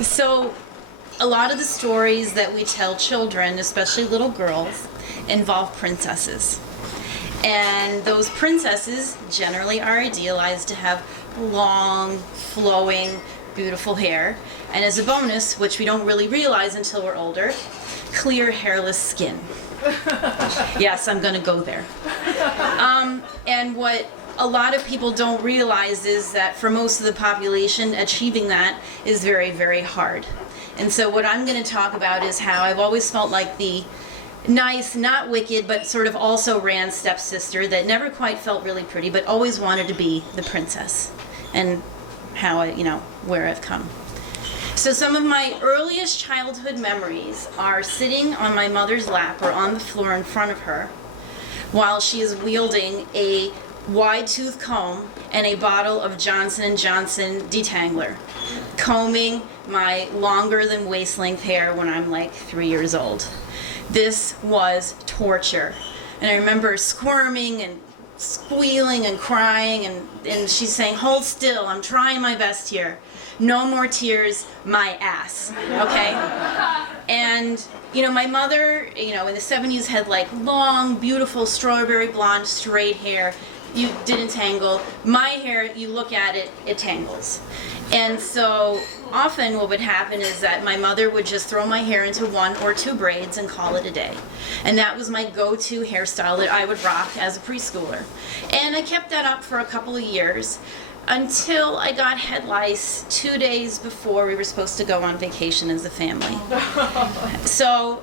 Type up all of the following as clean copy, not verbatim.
So a lot of the stories that we tell children, especially little girls, involve princesses. And those princesses generally are idealized to have long, flowing, beautiful hair. And as a bonus, which we don't really realize until we're older, clear, hairless skin. Yes, I'm going to go there. And what a lot of people don't realize is that for most of the population, achieving that is very, very hard. And so what I'm going to talk about is how I've always felt like the nice, not wicked, but sort of also ran stepsister that never quite felt really pretty, but always wanted to be the princess, and how I, where I've come. So some of my earliest childhood memories are sitting on my mother's lap or on the floor in front of her while she is wielding a wide tooth comb and a bottle of Johnson & Johnson detangler, combing my longer than waist length hair when I'm like 3 years old. This was torture. And I remember squirming and squealing and crying, and she's saying, "Hold still, I'm trying my best here. No more tears, my ass." Okay? And, my mother, in the 70s had like long, beautiful, strawberry blonde, straight hair. You didn't tangle. My hair, you look at it, it tangles. And so often what would happen is that my mother would just throw my hair into 1 or 2 braids and call it a day. And that was my go-to hairstyle that I would rock as a preschooler. And I kept that up for a couple of years until I got head lice 2 days before we were supposed to go on vacation as a family. So,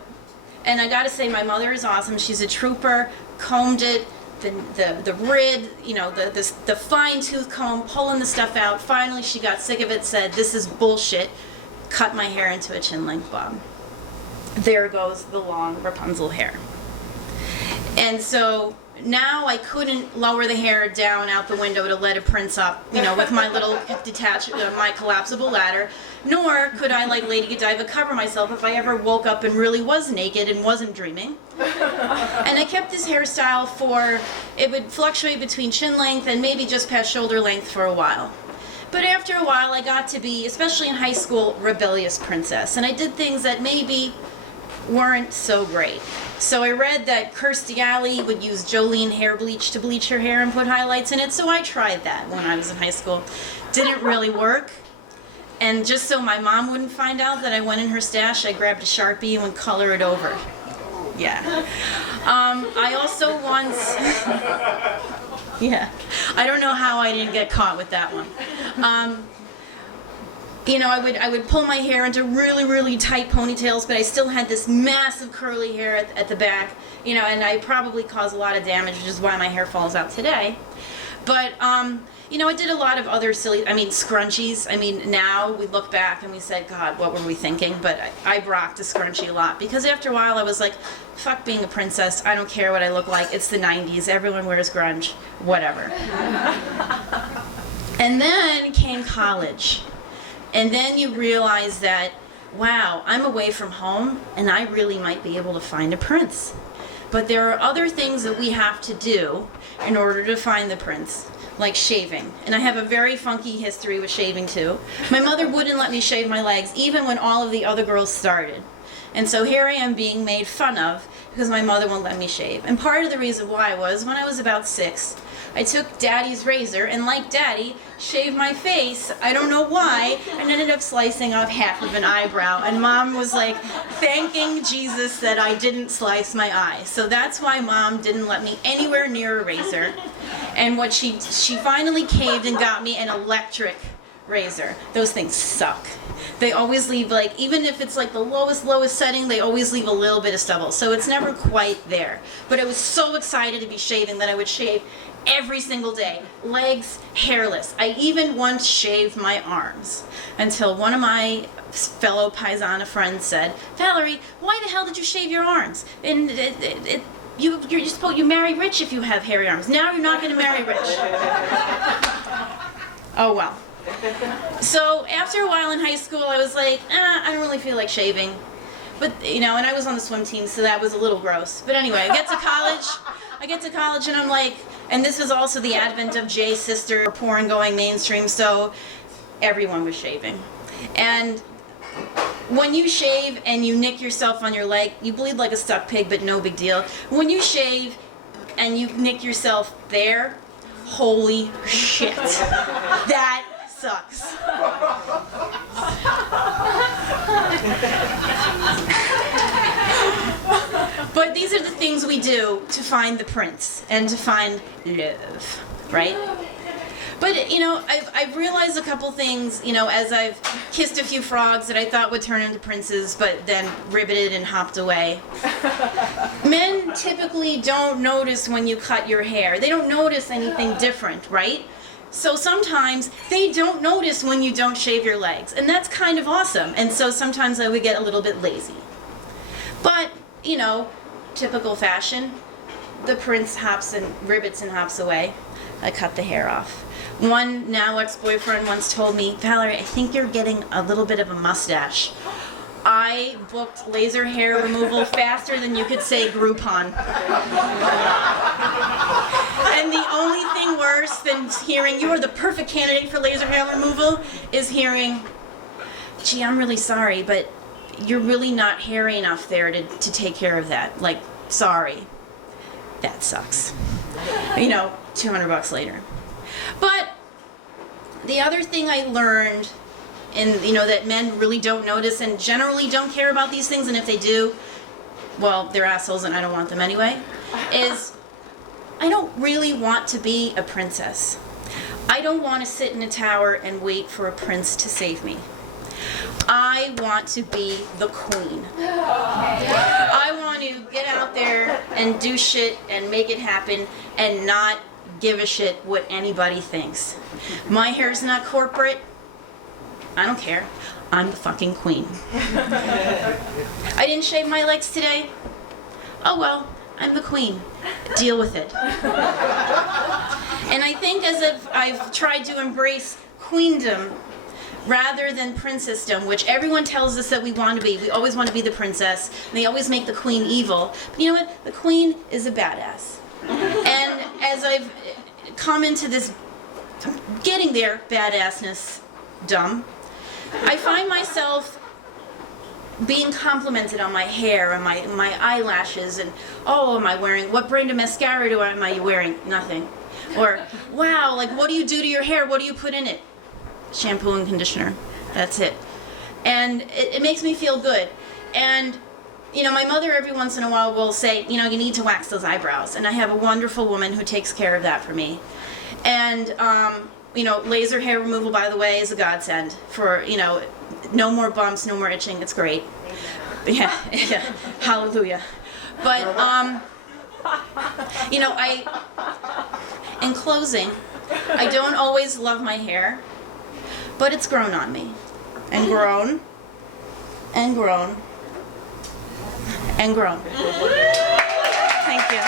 and I gotta say, my mother is awesome. She's a trooper, combed it, the rid, the fine tooth comb, pulling the stuff out. Finally, she got sick of it, said, "This is bullshit," cut my hair into a chin length bob. There goes the long Rapunzel hair. And so now I couldn't lower the hair down out the window to let it prince up, with my little my collapsible ladder, nor could I, like Lady Godiva, cover myself if I ever woke up and really was naked and wasn't dreaming. And I kept this hairstyle it would fluctuate between chin length and maybe just past shoulder length for a while. But after a while, I got to be, especially in high school, rebellious princess. And I did things that maybe weren't so great. So I read that Kirstie Alley would use Jolene hair bleach to bleach her hair and put highlights in it, so I tried that when I was in high school. Didn't really work. And just so my mom wouldn't find out that I went in her stash, I grabbed a Sharpie and would color it over. Yeah. I also once... yeah. I don't know how I didn't get caught with that one. I would pull my hair into really, really tight ponytails, but I still had this massive curly hair at the back, and I probably caused a lot of damage, which is why my hair falls out today. But, I did a lot of other scrunchies. Now we look back and we say, God, what were we thinking? But I rocked a scrunchie a lot, because after a while I was like, fuck being a princess. I don't care what I look like. It's the 90s. Everyone wears grunge. Whatever. And then came college. And then you realize that, wow, I'm away from home and I really might be able to find a prince. But there are other things that we have to do in order to find the prince, like shaving. And I have a very funky history with shaving too. My mother wouldn't let me shave my legs even when all of the other girls started. And so here I am being made fun of because my mother won't let me shave. And part of the reason why was when I was about 6, I took Daddy's razor and, like Daddy, shaved my face, I don't know why, and ended up slicing off half of an eyebrow. And Mom was like thanking Jesus that I didn't slice my eye. So that's why Mom didn't let me anywhere near a razor. And what she finally caved and got me an electric razor. Those things suck. They always leave, even if it's the lowest setting, they always leave a little bit of stubble. So it's never quite there. But I was so excited to be shaving that I would shave every single day. Legs, hairless. I even once shaved my arms until one of my fellow Paisana friends said, "Valerie, why the hell did you shave your arms? And you marry rich if you have hairy arms. Now you're not going to marry rich." Oh well. So after a while in high school, I was like, I don't really feel like shaving. But, and I was on the swim team, so that was a little gross. But anyway, I get to college and I'm like, and this was also the advent of Jay's sister porn going mainstream, so everyone was shaving. And When you shave and you nick yourself on your leg, you bleed like a stuck pig, but no big deal. When you shave and you nick yourself there, holy shit. That sucks. But these are the things we do to find the prince and to find love, right? But, you know, I've realized a couple things, you know, as I've kissed a few frogs that I thought would turn into princes, but then ribbited and hopped away. Men typically don't notice when you cut your hair. They don't notice anything different, right? So sometimes they don't notice when you don't shave your legs, and that's kind of awesome. And so sometimes I would get a little bit lazy. But, you know, typical fashion, the prince hops and ribbits and hops away. I cut the hair off. One now ex-boyfriend once told me, Valerie, I think you're getting a little bit of a mustache. I booked laser hair removal faster than you could say Groupon. And the only thing worse than hearing you are the perfect candidate for laser hair removal is hearing, gee, I'm really sorry, but you're really not hairy enough there to take care of that. Like, sorry. That sucks. You know, $200 later. But the other thing I learned, and you know, that men really don't notice and generally don't care about these things, and if they do, well, they're assholes and I don't want them anyway, is I don't really want to be a princess. I don't want to sit in a tower and wait for a prince to save me. I want to be the queen. I want to get out there and do shit and make it happen and not give a shit what anybody thinks. My hair's not corporate. I don't care. I'm the fucking queen. I didn't shave my legs today. Oh well, I'm the queen. Deal with it. And I think as I've tried to embrace queendom rather than princessdom, which everyone tells us that we want to be. We always want to be the princess, and they always make the queen evil. But you know what? The queen is a badass. And as I've come into this getting there badassness dumb, I find myself being complimented on my hair and my eyelashes and, oh, am I wearing, what brand of mascara am I wearing? Nothing. Or, wow, like, what do you do to your hair? What do you put in it? Shampoo and conditioner. That's it. And it makes me feel good. And, you know, my mother every once in a while will say, you know, you need to wax those eyebrows. And I have a wonderful woman who takes care of that for me. And, you know, laser hair removal, by the way, is a godsend for, you know, no more bumps, no more itching. It's great. Yeah, yeah. Hallelujah. But, you know, in closing, I don't always love my hair, but it's grown on me. And grown. And grown. And grown. Thank you.